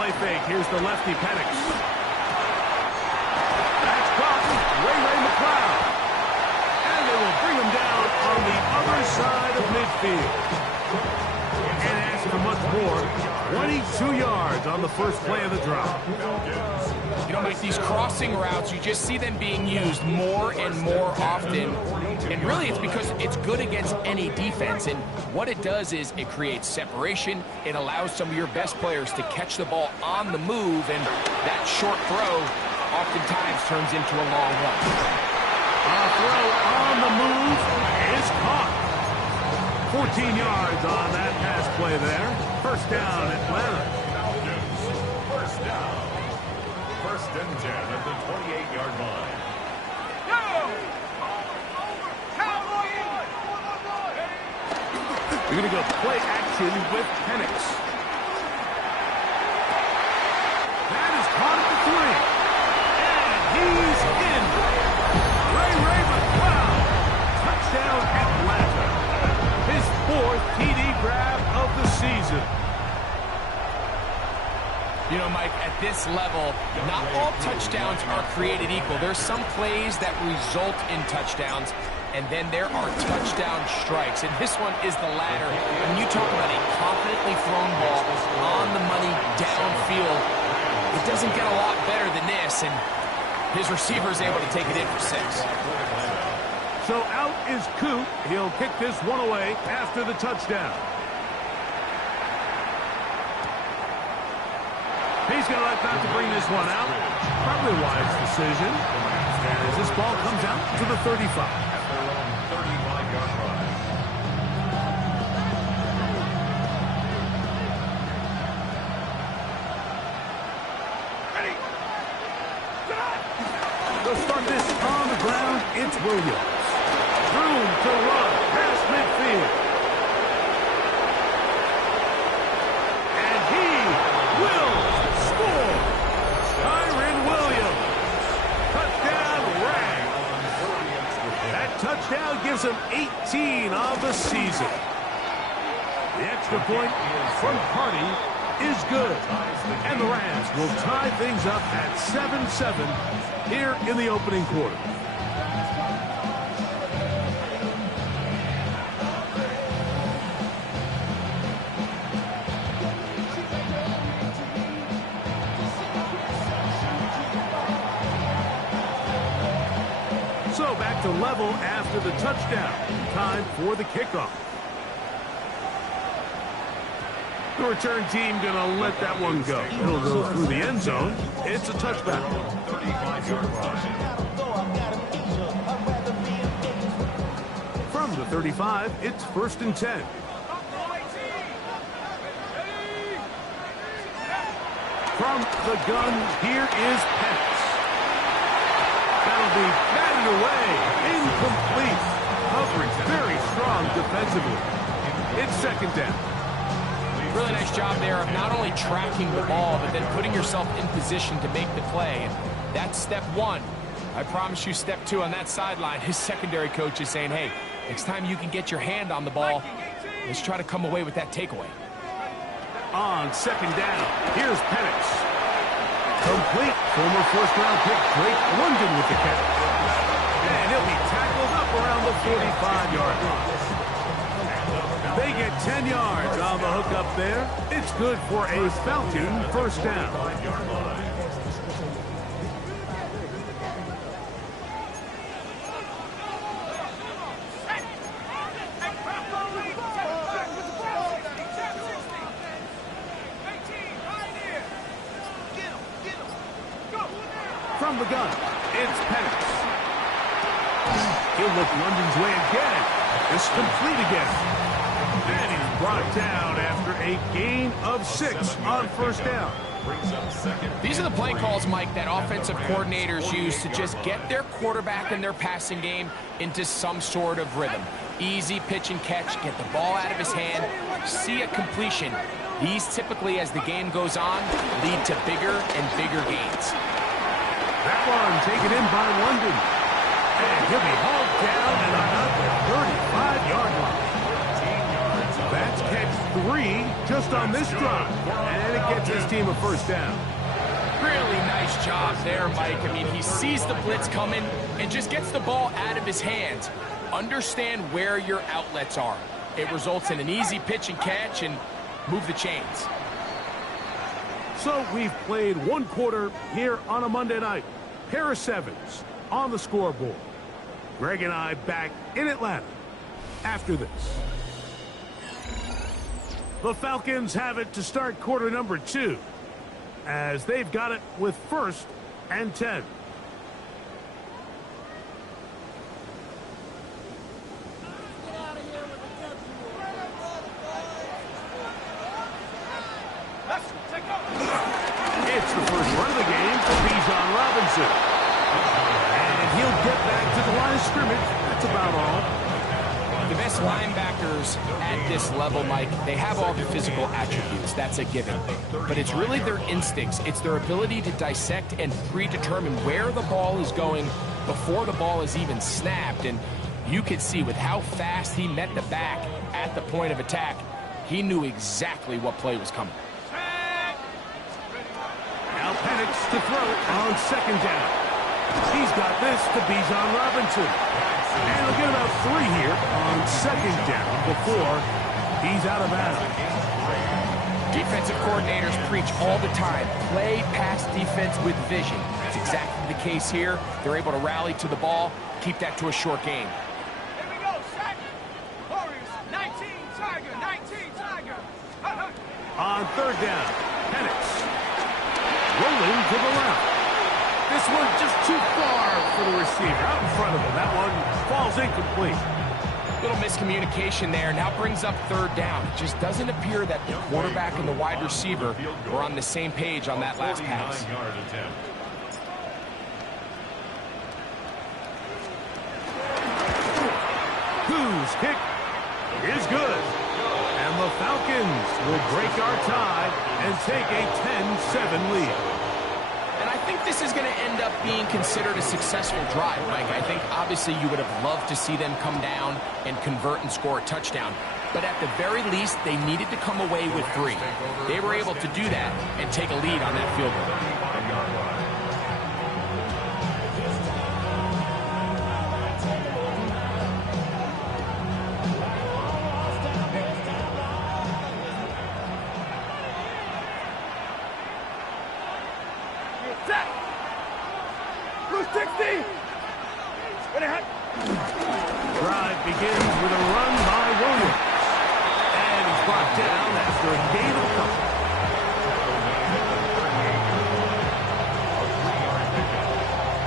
play fake. Here's the lefty, Penix. That's caught. Ray McCloud. And they will bring him down on the other side of midfield. And ask for much more. 22 yards on the first play of the drive. You know, Mike, these crossing routes, you just see them being used more and more often. And really, it's because it's good against any defense. And what it does is it creates separation. It allows some of your best players to catch the ball on the move. And that short throw oftentimes turns into a long run. A throw on the move is caught. 14 yards on that pass play there. First down, Atlanta. First down. First and 10 at the 28-yard line. You're going to go play action with Penix. That is caught at the 3. And he's in. Ray McCloud. Touchdown, Atlanta. His 4th TD grab of the season. You know, Mike, at this level, not all touchdowns are created equal. There's some plays that result in touchdowns, and then there are touchdown strikes. And this one is the latter. When you talk about a confidently thrown ball on the money downfield, it doesn't get a lot better than this, and his receiver is able to take it in for 6. So out is Coop. He'll kick this one away after the touchdown. He's going to elect not to bring this one out. Probably a wise decision. As this ball comes out to the 35. At their own 35-yard line. Ready. They'll start this on the ground. It's Williams. Room to run past midfield. And he will score. Kyren Williams. Touchdown, Rag. That touchdown gives him 18 on the season. The extra point from Hardy is good. And the Rams will tie things up at 7-7 here in the opening quarter. So back to level after the touchdown. Time for the kickoff. The return team going to let that one go. It'll go through the end zone. It's a touchback. 35-yard line. From the 35, it's 1st and 10. From the gun, here is Penix. That'll be batted away. Incomplete. Coverage very strong defensively. It's 2nd down. Really nice job there of not only tracking the ball, but then putting yourself in position to make the play. And that's step 1. I promise you step 2 on that sideline. His secondary coach is saying, hey, next time you can get your hand on the ball, let's try to come away with that takeaway. On 2nd down, here's Penix. Complete. Former first-round pick Drake London with the catch. And he'll be tackled up around the 45-yard line. They get 10 yards on the hook up there. It's good for a Falcon first down. From the gun, it's Penix. He'll look London's way again. It's complete again. And he's brought down after a gain of 6 on first down. These are the play calls, Mike, that offensive coordinators use to just get their quarterback and their passing game into some sort of rhythm. Easy pitch and catch, get the ball out of his hand, see a completion. These typically, as the game goes on, lead to bigger and bigger gains. That one taken in by London. And he'll be hauled down at about the 35-yard line. That's catch 3 just on this drive. And it gets his team a first down. Really nice job there, Mike. I mean, he sees the blitz coming and just gets the ball out of his hands. Understand where your outlets are. It results in an easy pitch and catch and move the chains. So we've played one quarter here on a Monday night. Harris Evans on the scoreboard. Greg and I back in Atlanta after this. The Falcons have it to start quarter number 2, as they've got it with 1st and 10. It's the first run of the game for Bijan Robinson. And he'll get back to the line of scrimmage. That's about all. The best linebackers at this level, Mike, they have all the physical attributes. That's a given. But it's really their instincts. It's their ability to dissect and predetermine where the ball is going before the ball is even snapped. And you could see with how fast he met the back at the point of attack, he knew exactly what play was coming. Now Penix to throw on 2nd down. He's got this to Bijan Robinson. And he'll get about 3 here on 2nd down before he's out of bounds. Defensive coordinators preach all the time, play pass defense with vision. It's exactly the case here. They're able to rally to the ball, keep that to a short game. Here we go, sack. Warriors, 19, Tiger, 19, Tiger. On 3rd down, Penix rolling to the left. This one just too far for the receiver. Out in front of him. That one falls incomplete. Little miscommunication there. Now brings up 3rd down. It just doesn't appear that the quarterback and the wide receiver were on the same page on that last pass. Whose kick is good. And the Falcons will break our tie and take a 10-7 lead. And I think this is going to end up being considered a successful drive, Mike. I think obviously you would have loved to see them come down and convert and score a touchdown. But at the very least, they needed to come away with 3. They were able to do that and take a lead on that field goal. Drive begins with a run by Williams. And he's brought down after a gain of a couple.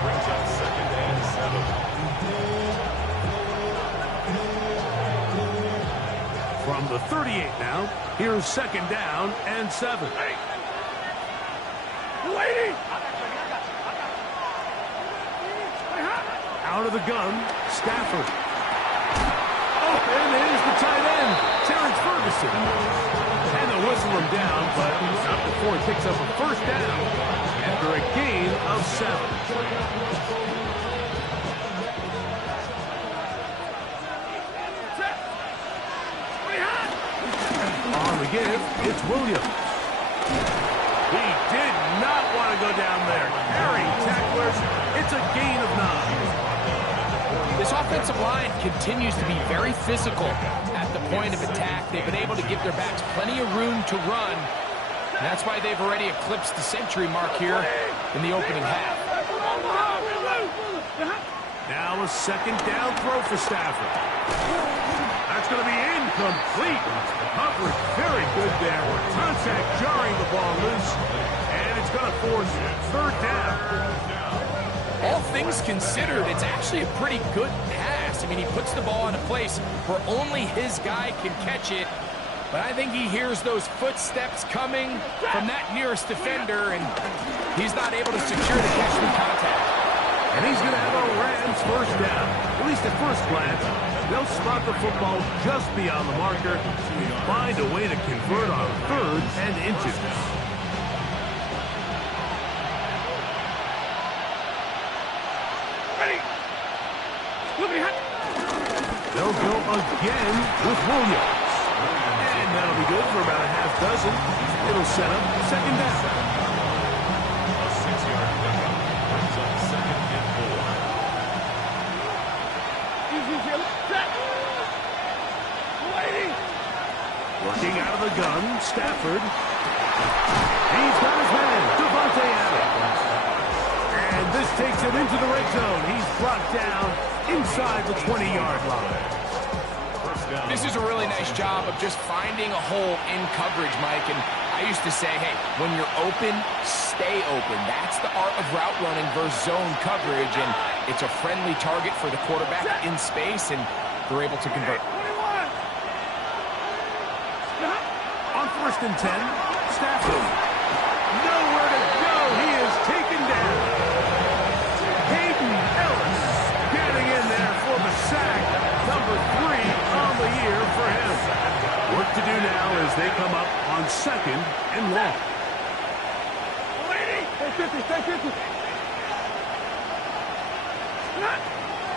Brings up 2nd and 7. From the 38 now, here's 2nd down and 7. Waiting. Out of the gun, Stafford. And there's the tight end, Terrence Ferguson. And they'll whistle him down, but not before he picks up a 1st down after a gain of 7. On the give, it's Williams. He did not want to go down there. Carrying tacklers, it's a gain of 9. This offensive line continues to be very physical at the point of attack. They've been able to give their backs plenty of room to run. And that's why they've already eclipsed the century mark here in the opening half. Now a 2nd down throw for Stafford. That's going to be incomplete. Coverage very good there. Contact jarring the ball loose. And it's going to force 3rd down. All things considered, it's actually a pretty good pass. I mean, he puts the ball in a place where only his guy can catch it. But I think he hears those footsteps coming from that nearest defender, and he's not able to secure the catch with contact. And he's going to have a Rams 1st down. At least at first glance, they'll spot the football just beyond the marker and find a way to convert on 3rd and inches. They'll go again with Williams. And that'll That'll be good for about a half dozen. It'll set up second down. A 6-yard pickup brings up second and 4. Waiting. Working out of the gun, Stafford. He's got his man, Davante Adams. And this takes him into the red zone. He's brought down inside the 20-yard line. This is a really nice job of just finding a hole in coverage, Mike. And I used to say, hey, when you're open, stay open. That's the art of route running versus zone coverage. And it's a friendly target for the quarterback in space, and they're able to convert. 21. On 1st and 10, Stafford. Nowhere to go. He is taken down. Hayden Ellis getting in there for the sack. Number 3 on the year for him. Work to do now as they come up on 2nd and long. Waiting. Stay 50.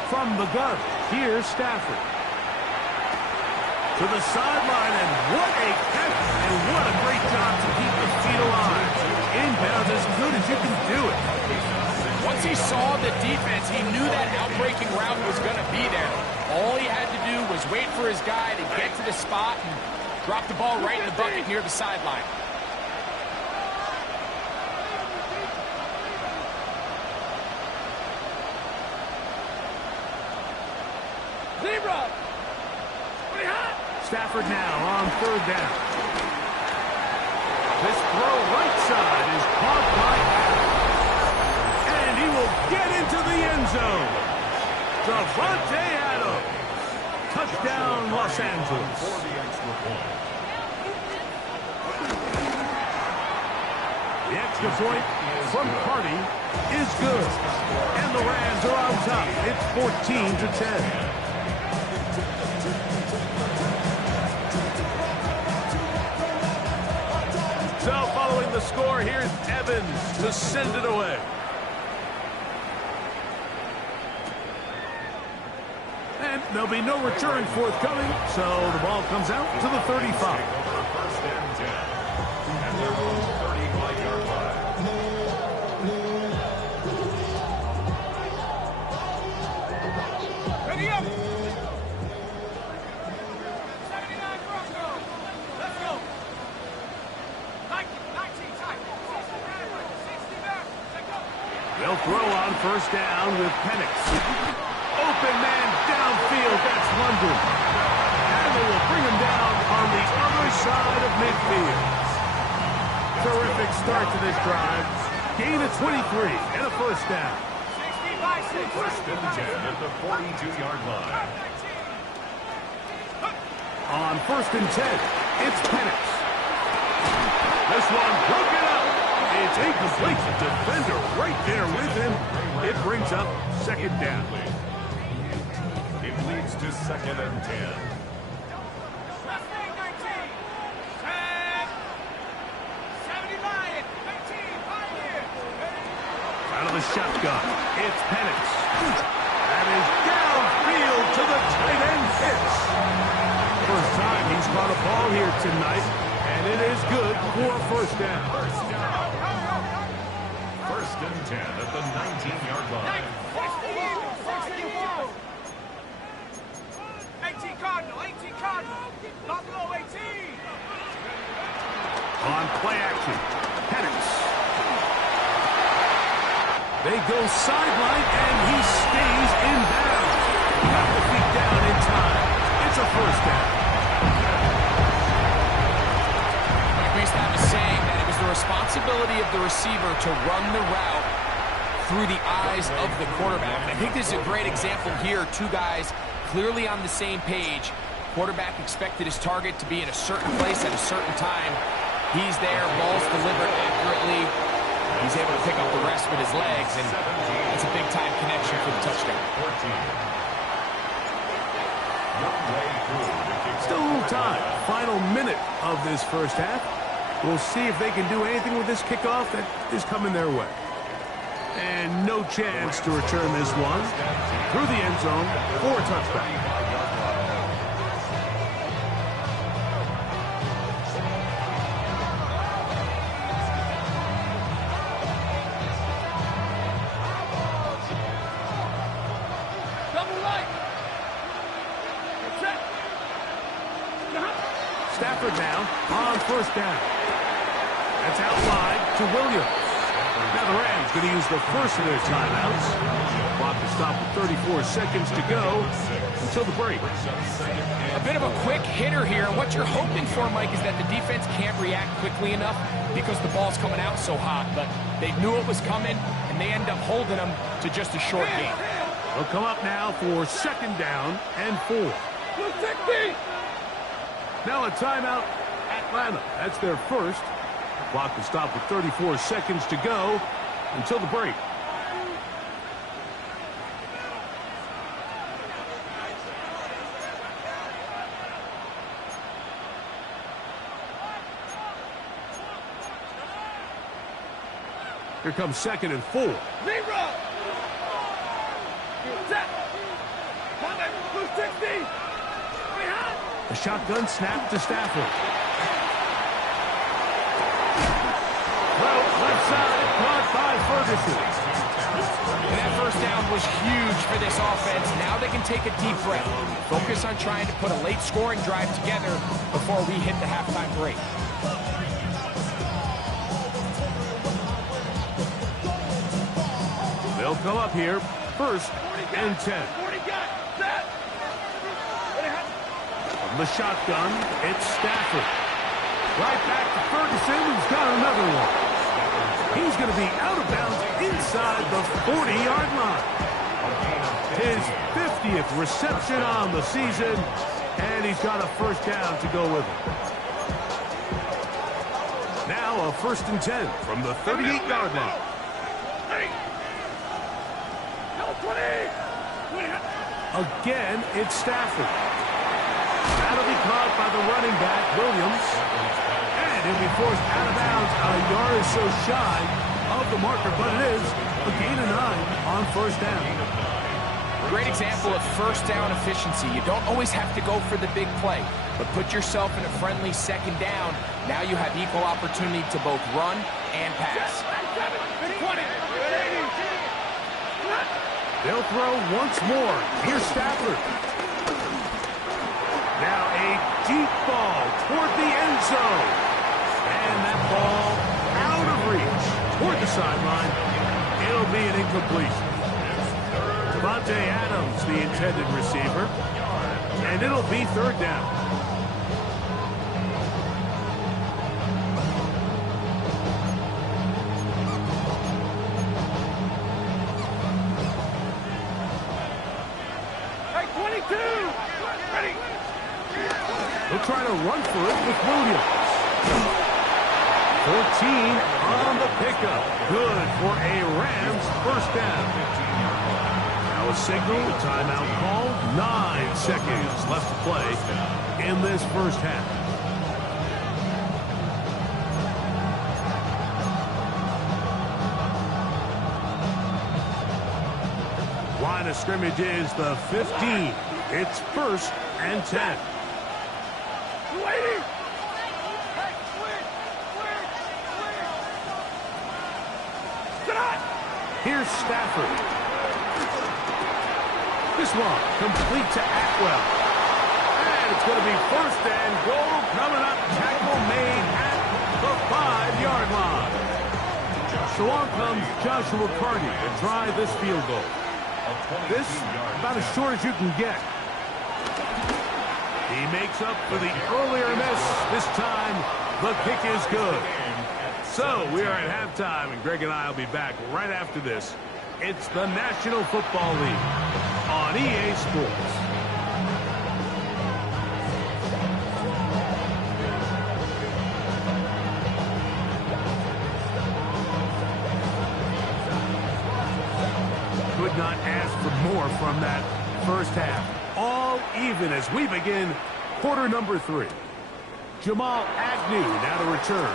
From the gun, here's Stafford. To the sideline, and what a catch, and what a great job to keep the feet alive. Inbounds as good as you can do it. Once he saw the defense, he knew that outbreaking route was going to be there. All he had to do was wait for his guy to get to the spot and drop the ball right in the bucket near the sideline. Zebra. Stafford now on 3rd down. This throw right side is caught by Adams. And he will get into the end zone. Davante Adams. Touchdown, Los Angeles. For the extra point. The extra point from Carty is good. And the Rams are on top. It's 14-10. So following the score, here's Evans to send it away. And there'll be no return forthcoming, so the ball comes out to the 35. 1st and 10. And their own 35-yard line. Ready up. 79 Broncos. Let's go. 19 time. 60 back. Let's go. They'll throw on 1st down with Penix. Open man downfield, that's London. And they will bring him down on the other side of midfield. Terrific start to this drive. Gain of 23 and a 1st down. 60 by 6. 1st and 10 at the 42-yard line. On 1st and 10, it's Penix. This one broken up. It's incomplete. Defender right there with him. It brings up 2nd down. It leads to 2nd and 10. Mustang 19. 70 Lion. 19. Pioneer. Out of the shotgun, it's Penix. That is downfield to the tight end pitch. First time he's caught a ball here tonight, and it is good for a 1st down. 1st and 10 at the 19-yard line. 18 Cardinal. Buffalo 18. On play action, Penix. They go sideline, and he stays in bounds. Got the feet down in time. It's a 1st down. We used to have a saying that it was the responsibility of the receiver to run the route through the eyes of the quarterback. And I think this is a great example here. 2 guys clearly on the same page. Quarterback expected his target to be in a certain place at a certain time. He's there, ball's delivered accurately. He's able to pick up the rest with his legs, and it's a big-time connection for the touchdown. 14. Still a little time. Final minute of this 1st half. We'll see if they can do anything with this kickoff that is coming their way. And no chance to return this one through the end zone for a touchback. Stafford now on first down. That's out wide to Williams. Now the Rams going to use the first of their timeouts. Clock to stop with 34 seconds to go until the break. A bit of a quick hitter here. What you're hoping for, Mike, is that the defense can't react quickly enough because the ball's coming out so hot. But they knew it was coming, and they end up holding them to just a short gain. They'll come up now for second down and 4. Now a timeout, Atlanta. That's their first. Clock to stop with 34 seconds to go until the break. Here comes second and 4. The shotgun snap to Stafford. Well, left side, caught by Ferguson. And that first down was huge for this offense. Now they can take a deep breath. Focus on trying to put a late scoring drive together before we hit the halftime break. They'll come up here, first and 10. From the shotgun, it's Stafford. Right back to Ferguson, who's got another one. He's going to be out of bounds inside the 40-yard line. His 50th reception on the season, and he's got a first down to go with it. Now a first and 10 from the 38-yard line. Again, it's Stafford. That'll be caught by the running back, Williams. And he'll be forced out of bounds a yard or so shy of the marker, but it is a gain of 9 on first down. Great example of first down efficiency. You don't always have to go for the big play, but put yourself in a friendly second down. Now you have equal opportunity to both run and pass. They'll throw once more. Here's Stafford. Now a deep ball toward the end zone. And that ball out of reach toward the sideline. It'll be an incompletion. Davante Adams, the intended receiver. And it'll be third down. They'll try to run for it with Williams. 14 on the pickup. Good for a Rams first down. Now a signal, a timeout called. 9 seconds left to play in this first half. Line of scrimmage is the 15. It's first and 10. Here's Stafford. This one complete to Atwell. And it's going to be first and goal coming up. Tackle made at the 5-yard line. So on comes Joshua Carty to try this field goal. This about as short as you can get. He makes up for the earlier miss. This time, the kick is good. So, we are at halftime, and Greg and I will be back right after this. It's the National Football League on EA Sports. Could not ask for more from that first half. All even as we begin quarter number 3. Jamal Agnew now to return.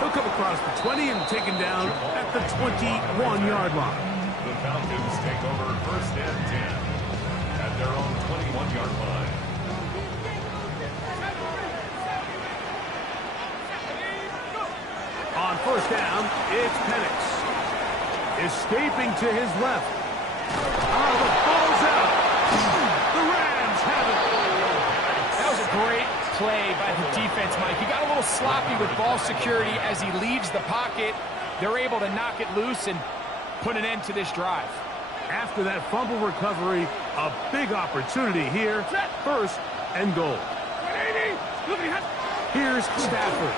He'll come across the 20 and taken down at the 21-yard line. The Falcons take over first and 10 at their own 21-yard line. On first down, it's Penix. Escaping to his left. Oh, the ball's out. The Rams have it. That was a great play by the defense, Mike. He got a little sloppy with ball security as he leaves the pocket. They're able to knock it loose and put an end to this drive. After that fumble recovery, a big opportunity here. First and goal. Here's Stafford.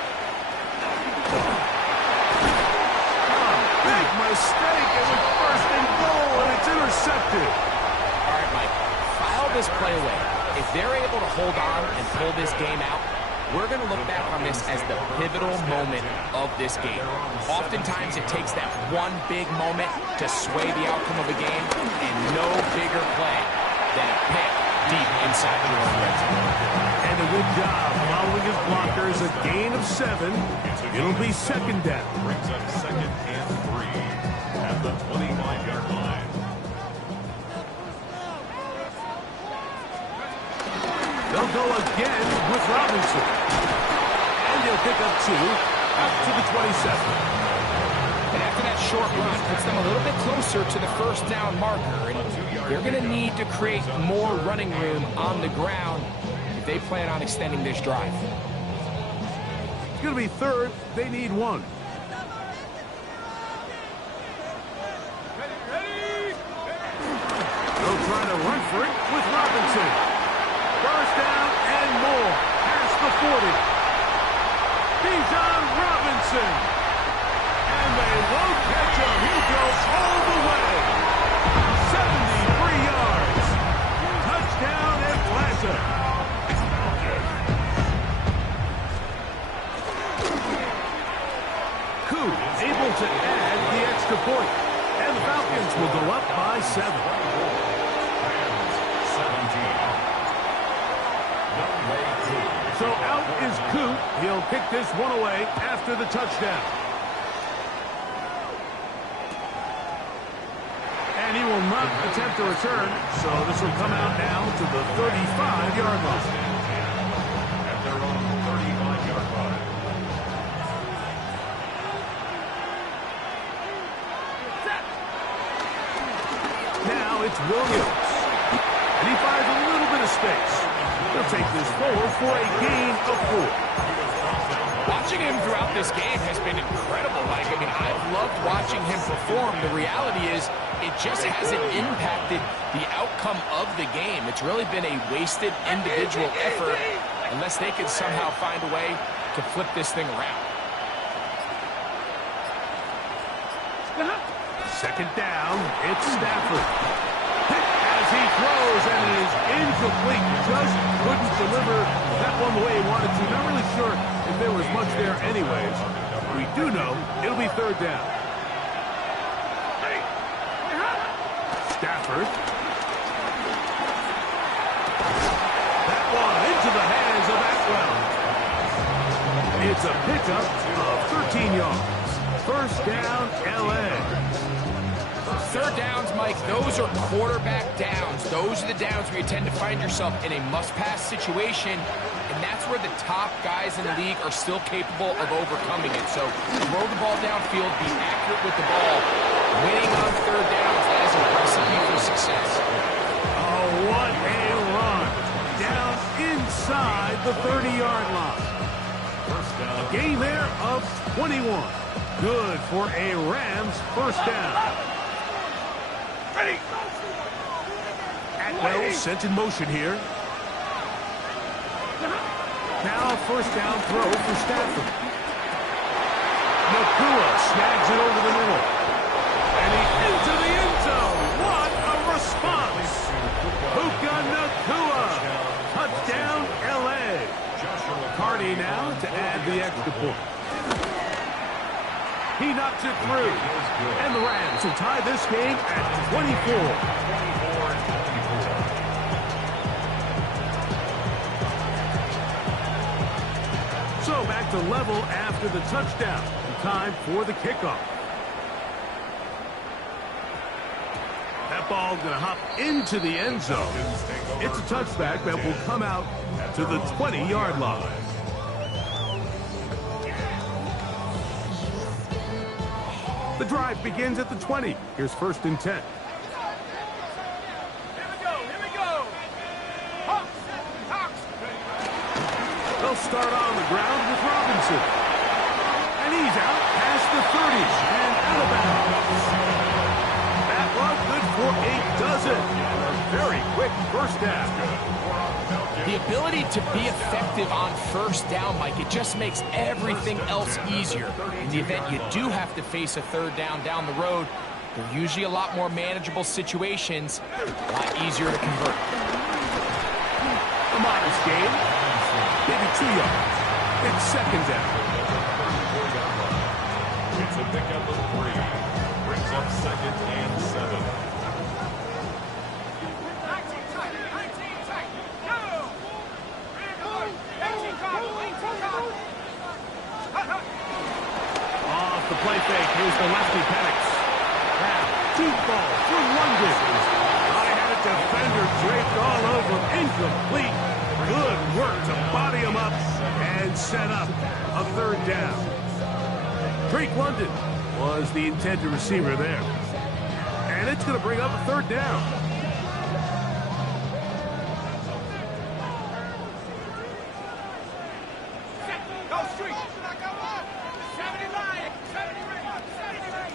Big mistake. It was first and goal, and it's intercepted. All right, Mike, file this play away. If they're able to hold on and pull this game out, we're going to look back on this as the pivotal moment of this game. Oftentimes, it takes that one big moment to sway the outcome of a game, and no bigger play than a pick deep inside your own red zone. And a good job following his blockers. A gain of 7. It'll be second down. Brings up second and 3 at the 25-yard line. They'll go again with Robinson. And he'll pick up 2 out to the 27. And after that short run, puts them a little bit closer to the first down marker. And they're going to need to create more running room on the ground if they plan on extending this drive. It's going to be third. They need 1. They'll try to run for it with Robinson. First down and more. Past the 40. Bijan Robinson. And they won't catch him. He'll go all the way. 73 yards. Touchdown Atlanta. Koo able to add the extra point. And the Falcons will go up by 7. So out is Koo. He'll kick this one away after the touchdown. And he will not attempt a return, so this will come out now to the 35-yard line. At their own 35-yard line. Now it's Williams. And he finds a little bit of space. He'll take this forward for a gain of 4. Watching him throughout this game has been incredible, Mike. I mean, I've loved watching him perform. The reality is it just hasn't impacted the outcome of the game. It's really been a wasted individual effort unless they can somehow find a way to flip this thing around. Second down, it's Stafford. Hit as he throws, and it is incomplete. Just couldn't deliver that one the way he wanted to. Not really sure if there was much there anyways. We do know it'll be third down. Stafford. That one into the hands of Atwell. It's a pickup of 13 yards. First down, L.A. Third downs, Mike, those are quarterback downs. Those are the downs where you tend to find yourself in a must-pass situation, and that's where the top guys in the league are still capable of overcoming it. So throw the ball downfield, be accurate with the ball. Winning on third downs, that is a recipe for success. Oh, what a run. Down inside the 30-yard line. A gain there of 21. Good for a Rams first down. Atwell sent in motion here. Now a first down throw for Stafford. Nakua snags it over the middle. And he into the end zone. What a response. Puka Nakua. Touchdown, L.A. Carney now to add the extra point. He knocks it through. And the Rams will tie this game at 24. So back to level after the touchdown. Time for the kickoff. That ball going to hop into the end zone. It's a touchback that will come out to the 20-yard line. The drive begins at the 20. Here's first and 10. Here we go. Hawks. start on the ground with Robinson. And he's out past the 30 and out of bounds. That was good for a dozen. A very quick first down. The ability to be effective on first down, Mike, it just makes everything else easier. In the event you do have to face a third down the road, they're usually a lot more manageable situations, a lot easier to convert. A modest game, maybe 2 yards. It's second down. It's a pickup of 3. Brings up 2nd and 7. 19 tight. Go! 18 card. Off the play fake, here's the lefty Penix. Now, deep ball for London. I had a defender draped all over him. Incomplete. Good work to body him up and set up a third down. Drake London was the intended receiver there. And it's going to bring up a third down. Go street. 70 line. 70 ring. 70 ring.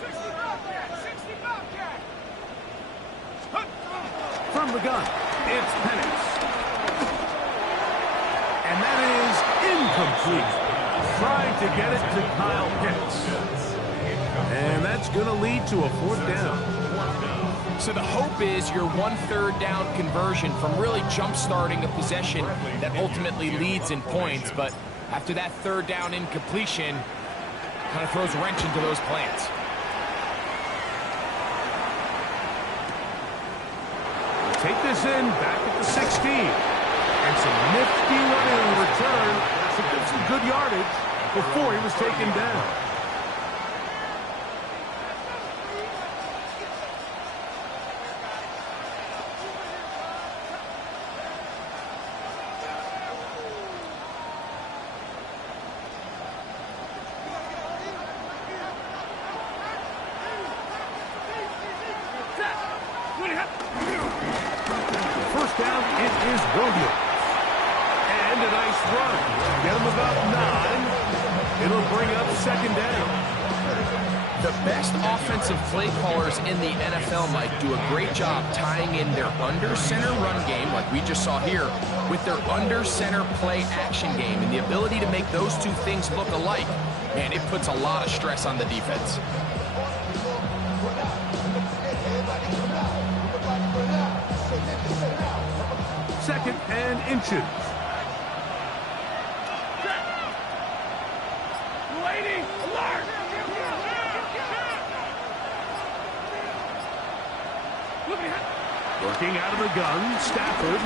60 Bobcat. 60 Bobcat. From the gun, it's Penix. And that is incomplete. Trying to get it to Kyle Pitts. And that's going to lead to a fourth down. So the hope is your 1/3 down conversion from really jump-starting a possession that ultimately leads in points. But after that third down incompletion, kind of throws a wrench into those plans. Take this in, back at the 16. And some nifty running in return to get some good yardage before he was taken down. First down, it is Williams. And a nice run. Get him about 9. It'll bring up second down. The best offensive play callers in the NFL, Mike, do a great job tying in their under-center run game, like we just saw here, with their under-center play action game. And the ability to make those two things look alike, man, it puts a lot of stress on the defense. Second and inches. Lady, alert! Working out of the gun, Stafford.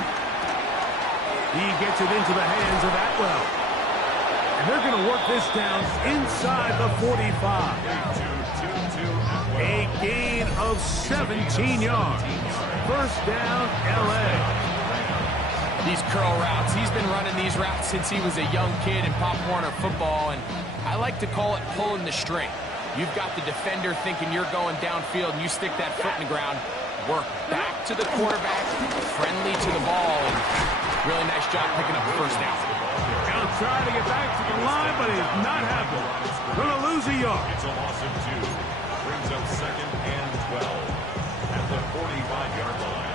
He gets it into the hands of Atwell. And they're going to work this down inside the 45. A gain of 17 yards. First down, L.A. These curl routes, he's been running these routes since he was a young kid in Pop Warner football, and I like to call it pulling the string. You've got the defender thinking you're going downfield, and you stick that foot in the ground, work back to the quarterback, friendly to the ball, and really nice job picking up the first down. Now trying to get back to the line, but it's not happening. Going to lose a yard. It's a loss of 2. Brings up 2nd and 12 at the 45-yard line.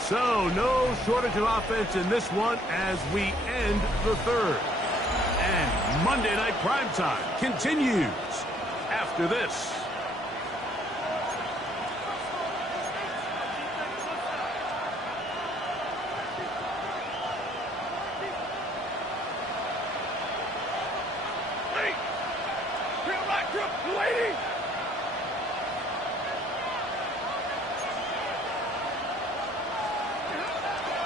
So, no shortage of offense in this one as we end the third. And Monday Night Primetime continues after this. Lady!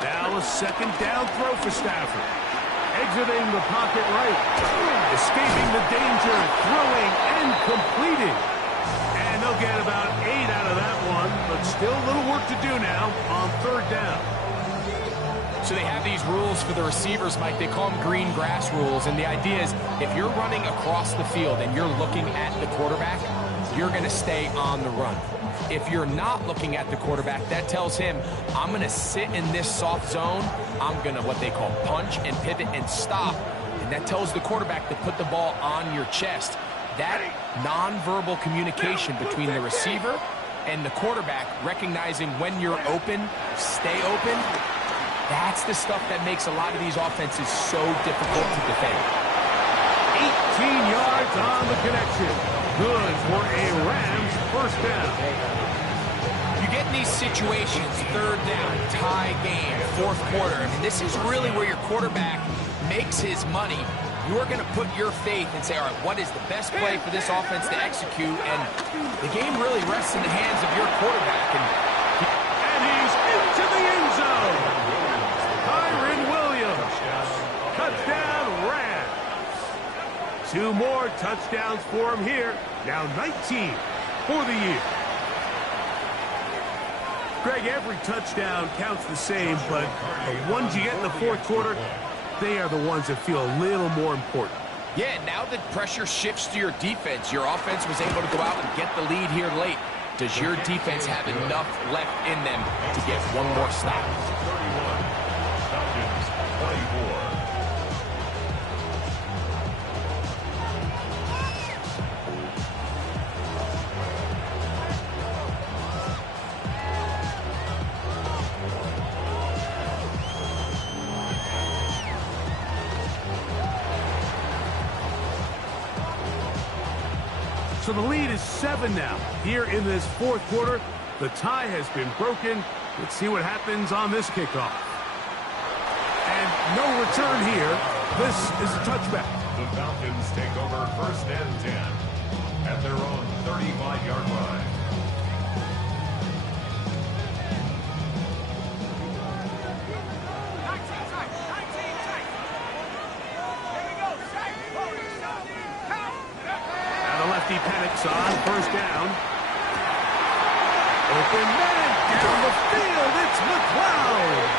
Now a second down throw for Stafford. Exiting the pocket right. Escaping the danger. Throwing and completing. And they'll get about 8 out of that one. But still a little work to do now on third down. So they have these rules for the receivers, Mike. They call them green grass rules. And the idea is if you're running across the field and you're looking at the quarterback, you're going to stay on the run. If you're not looking at the quarterback, that tells him, I'm going to sit in this soft zone. I'm going to what they call punch and pivot and stop. And that tells the quarterback to put the ball on your chest. That nonverbal communication between the receiver and the quarterback, recognizing when you're open, stay open, that's the stuff that makes a lot of these offenses so difficult to defend. 18 yards on the connection. Good for a Rams first down. You get in these situations, third down, tie game, fourth quarter. I mean, this is really where your quarterback makes his money. You're going to put your faith and say, all right, what is the best play for this offense to execute? And the game really rests in the hands of your quarterback. And he's into the end zone. Kyren Williams. Touchdown, Rams. 2 more touchdowns for him here. Now 19 for the year. Greg, every touchdown counts the same, but the ones you get in the fourth quarter, they are the ones that feel a little more important. Yeah, now that pressure shifts to your defense, your offense was able to go out and get the lead here late. Does your defense have enough left in them to get one more stop? 31, Falcons 24. So the lead is 7 now. Here in this fourth quarter, the tie has been broken. Let's see what happens on this kickoff. And no return here. This is a touchback. The Falcons take over first and 10 at their own 35-yard line. Penix on first down. Open man down the field. It's McLeod.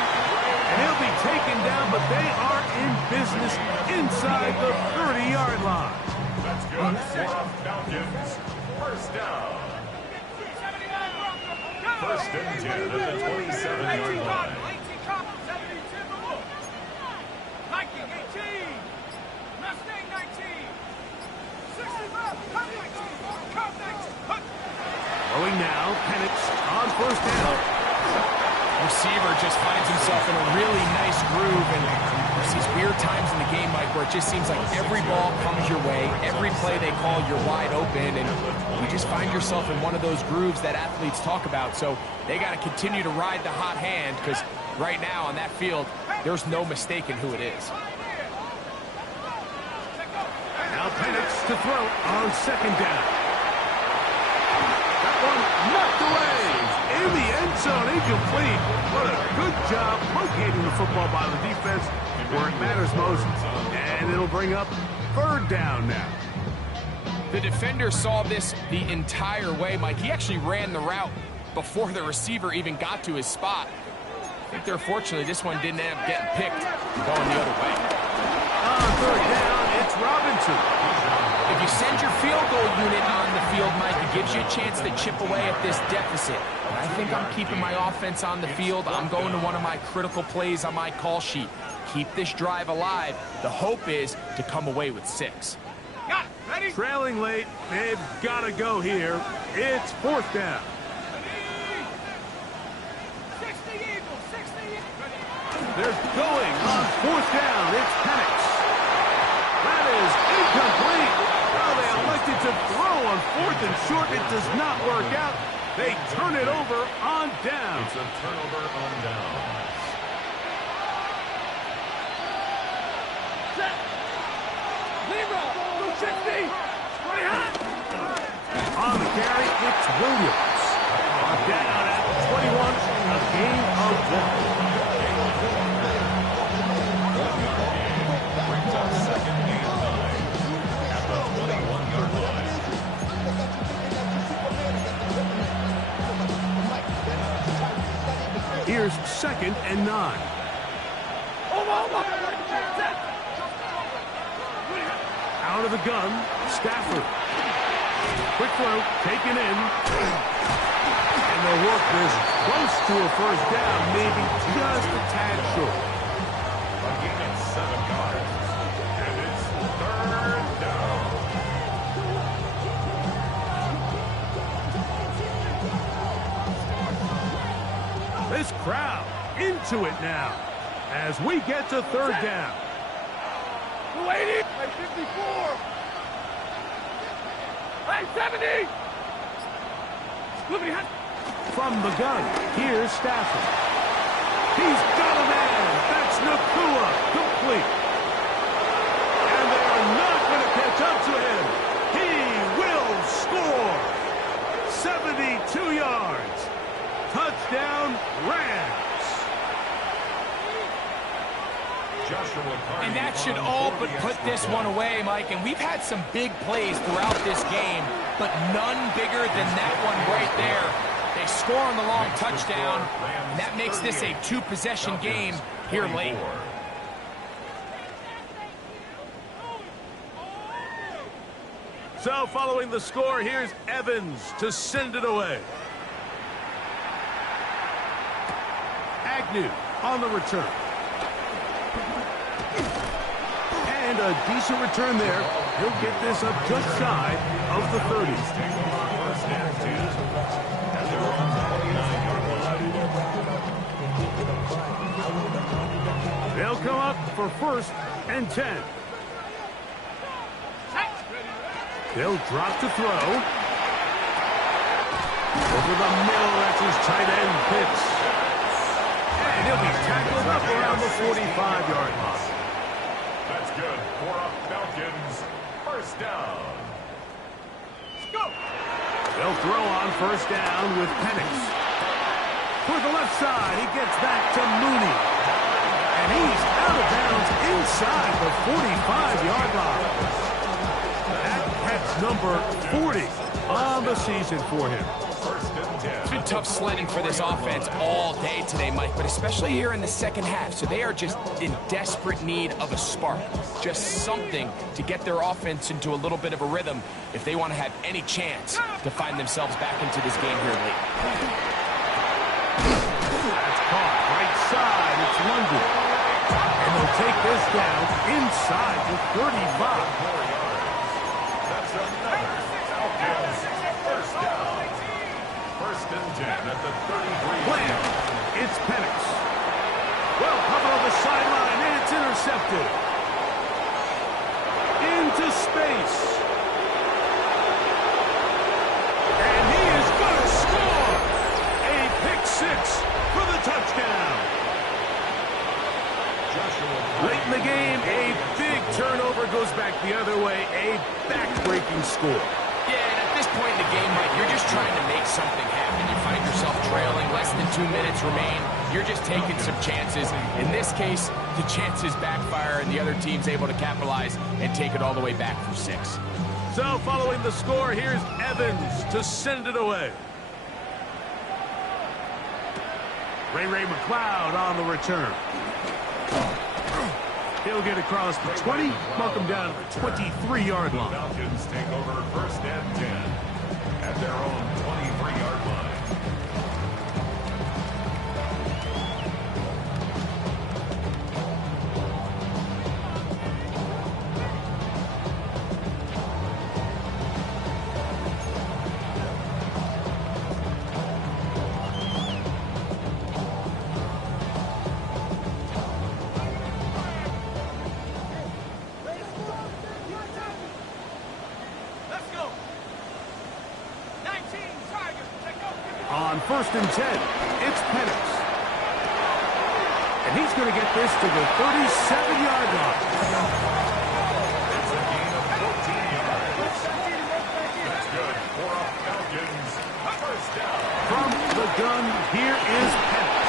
And he'll be taken down, but they are in business inside the 30-yard line. That's good for Falcons. First down. First and 10 at the 27-yard line. Viking 18. Mustang 19. 65. Throwing now, Penix on first down. Receiver just finds himself in a really nice groove, and there's these weird times in the game, Mike, where it just seems like every ball comes your way, every play they call, you're wide open, and you just find yourself in one of those grooves that athletes talk about. So they got to continue to ride the hot hand, because right now on that field, there's no mistaking who it is. Now Penix to throw on second down. That one knocked away. In the end zone, incomplete. What a good job locating the football by the defense where it matters most. And it'll bring up third down now. The defender saw this the entire way, Mike. He actually ran the route before the receiver even got to his spot. I think they're fortunate this one didn't end up getting picked and going the other way. On third down, it's Robinson. If you send your field goal unit on the field, Mike, it gives you a chance to chip away at this deficit. And I think I'm keeping my offense on the field. I'm going to one of my critical plays on my call sheet. Keep this drive alive. The hope is to come away with 6. Got it. Ready? Trailing late, they've got to go here. It's fourth down. 60 Eagles, 60 Eagles. They're going on fourth down. It's Penix. That is incomplete. Well, they elected to throw on fourth and short. It does not work out. They turn it over on down. It's a turnover on down. Set. Zero. 60. 20 hot. On the carry, it's Williams. On down at 21, a gain of 1. Brings up second and 9 at the 21-yard line. Here's second and 9. Out of the gun, Stafford. Quick throw, taken in. And they'll work this close to a first down, maybe just a tad short. A gain of 7 yards. And it's 3rd down. This crowd into it now as we get to 3rd down. 280. Play 54. Play 70. From the gun, here's Stafford. He's got a man. That's Nacua, complete. And they are not going to catch up to him. He will score. 72 yards. Touchdown, Rams. And that should all but put this one away, Mike. And we've had some big plays throughout this game, but none bigger than that one right there. They score on the long touchdown, and that makes this a 2-possession game here late. So following the score, here's Evans to send it away. Agnew on the return. And a decent return there. He'll get this up just shy of the 30s. They'll come up for 1st and 10. They'll drop to throw. Over the middle, that's his tight end, Pitts. And he'll be tackled up around the 45-yard line. That's good for a Falcons 1st down. Go. They'll throw on 1st down with Penix. For the left side, he gets back to Mooney. And he's out of bounds inside the 45-yard line. That's number 40 on the season for him. 1st and 10. It's been tough sledding for this offense all day today, Mike, but especially here in the second half. So they are just in desperate need of a spark, just something to get their offense into a little bit of a rhythm if they want to have any chance to find themselves back into this game here late. That's caught right side. It's London. And they'll take this down inside the 35. That's another Falcons 1st down. 1st and 10 at the 33. Blam! It's Penix. Well covered on the sideline, and it's intercepted. Into space. And he is going to score. A pick 6 for the touchdown. Late in the game, a big turnover goes back the other way. A back-breaking score. Yeah, and at this point in the game, Mike, you're just trying to make something happen. You find yourself trailing, less than 2 minutes remain. You're just taking some chances. In this case, the chances backfire, and the other team's able to capitalize and take it all the way back for 6. So following the score, here's Evans to send it away. Ray McLeod on the return. He'll get across the 20, mark him down at the 23-yard line. Falcons take over 1st and 10 at their own 23-yard line. On 1st and 10, it's Penix. And he's going to get this to the 37-yard line. It's a gain of 14 yards. That's good for a Falcons 1st down. From the gun, here is Penix.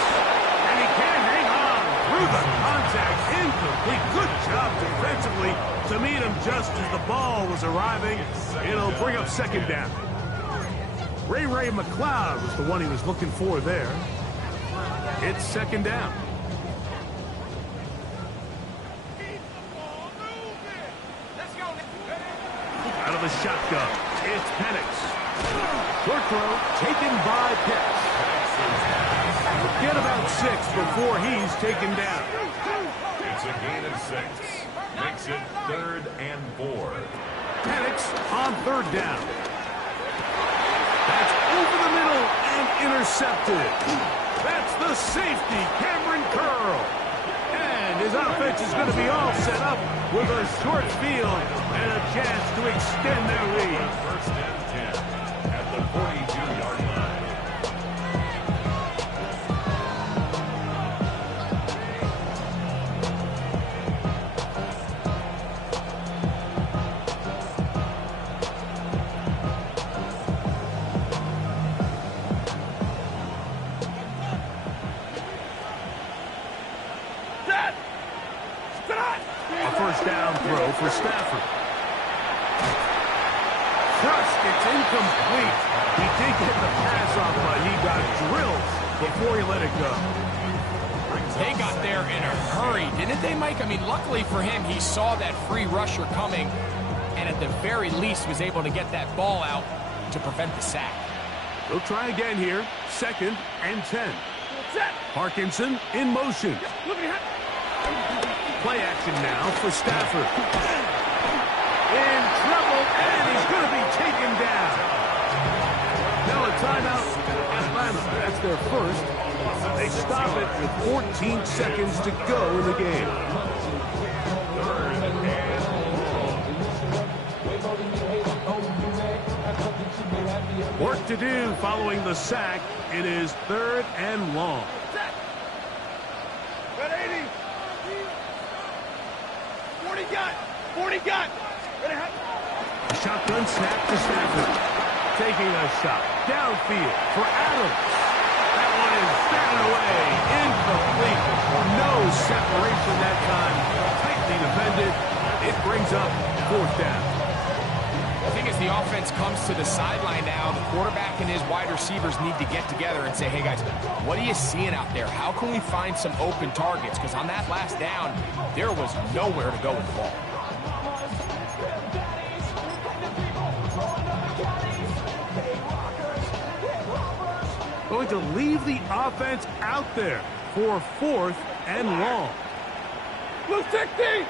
And he can't hang on through the contact. Incomplete. Good job defensively to meet him just as the ball was arriving. It'll bring up 2nd down. Ray McLeod was the one he was looking for there. It's 2nd down. Out of the shotgun, it's Penix. Short throw taken by Pitts. Get about 6 before he's taken down. It's a gain of 6. Makes it 3rd and 4. Penix on 3rd down. That's over the middle and intercepted. That's the safety, Cameron Curl. And his offense is going to be all set up with a short field and a chance to extend their lead. 1st and 10 at the 42-yard line. A 1st down throw for Stafford. Crushed, it's incomplete. He did get the pass off, but he got drilled before he let it go. They got there in a hurry, didn't they, Mike? I mean, luckily for him, he saw that free rusher coming, and at the very least was able to get that ball out to prevent the sack. They'll try again here. 2nd and 10. Parkinson in motion. Play action now for Stafford. In trouble, and he's going to be taken down. Now a timeout. Atlanta, that's their first. They stop it with 14 seconds to go in the game. 3rd and long. Work to do following the sack. It is 3rd and long. Got 80. 40 gun. 40 gun. Shotgun snap to Stafford. Taking a shot downfield for Adams. That one is batted away. Incomplete. No separation that time. Tightly defended. It brings up 4th down. I think as the offense comes to the sideline now, the quarterback and his wide receivers need to get together and say, hey, guys, what are you seeing out there? How can we find some open targets? Because on that last down, there was nowhere to go with the ball. Going to leave the offense out there for 4th and long. Blue 60.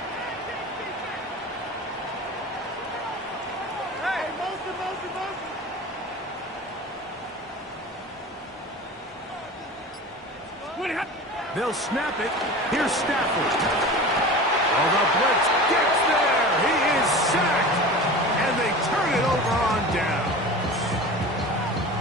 Hey, motion. They'll snap it. Here's Stafford. Oh, the blitz gets there. He is sacked. And they turn it over on down.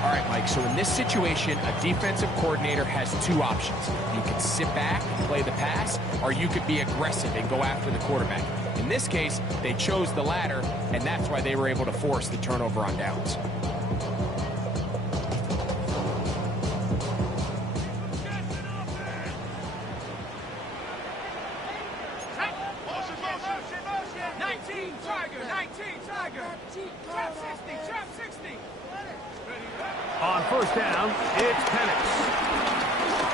All right, Mike, so in this situation, a defensive coordinator has 2 options. You can sit back and play the pass, or you could be aggressive and go after the quarterback. In this case, they chose the latter, and that's why they were able to force the turnover on downs. On 1st down, it's Penix.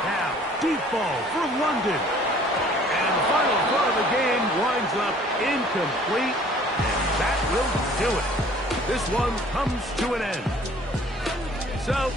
Now, deep ball for London. And the final throw of the game winds up incomplete. And that will do it. This one comes to an end. So